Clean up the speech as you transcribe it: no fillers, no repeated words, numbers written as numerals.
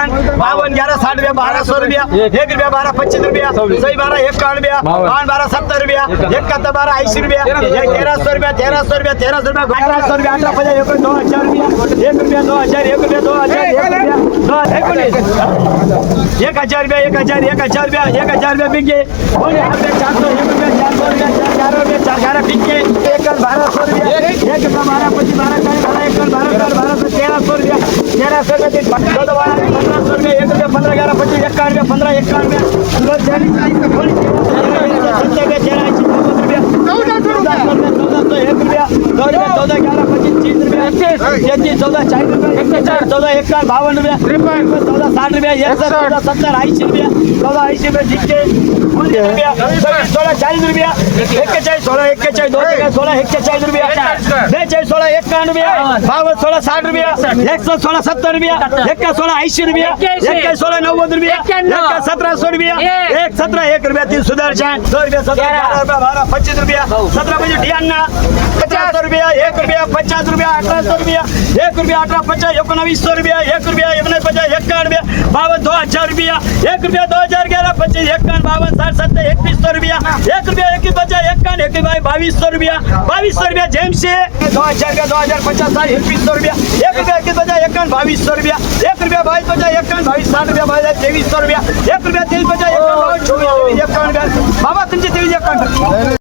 51 52 11 60 रुपया 1200 रुपया 1 रुपया 12 25 रुपया सही 12 51 रुपया 12 70 रुपया 71 12 80 रुपया 1300 रुपया 1300 रुपया 1300 रुपया 1200 रुपया 18 2000 रुपया 1 रुपया 2000 1 रुपया 2000 1000 रुपया 1000 रुपया 1000 रुपया बिके 400 1 रुपया 400 रुपया 4 रुपया 4 बिके 1 1200 रुपया 1 रुपया 12 25 12 40 12 1300 रुपया 1300 रुपया 1500 रुपया 1 रुपया 15 11 25 51 रुपया 15 51 सुदर्शन 2 रुपया 12 25 रुपया 17 25 50 रुपया 1 रुपया 50 रुपया 1800 रुपया 1 रुपया 18 50 1900 रुपया 1 रुपया 19 50 51 रुपया 52 2000 रुपया 1 रुपया 2000 11 25 51 52 60 70 2100 रुपया 1 रुपया 21 50 51 2200 रुपया 2200 रुपया जेम से 2000 का 2050 60 2100 रुपया 1 रुपया 21 50 51 2200 रुपया 1 रुपया 22 50 51 22 60 रुपया 2300 रुपया 1 रुपया 23 50 51 बाबा तुमचे 23 51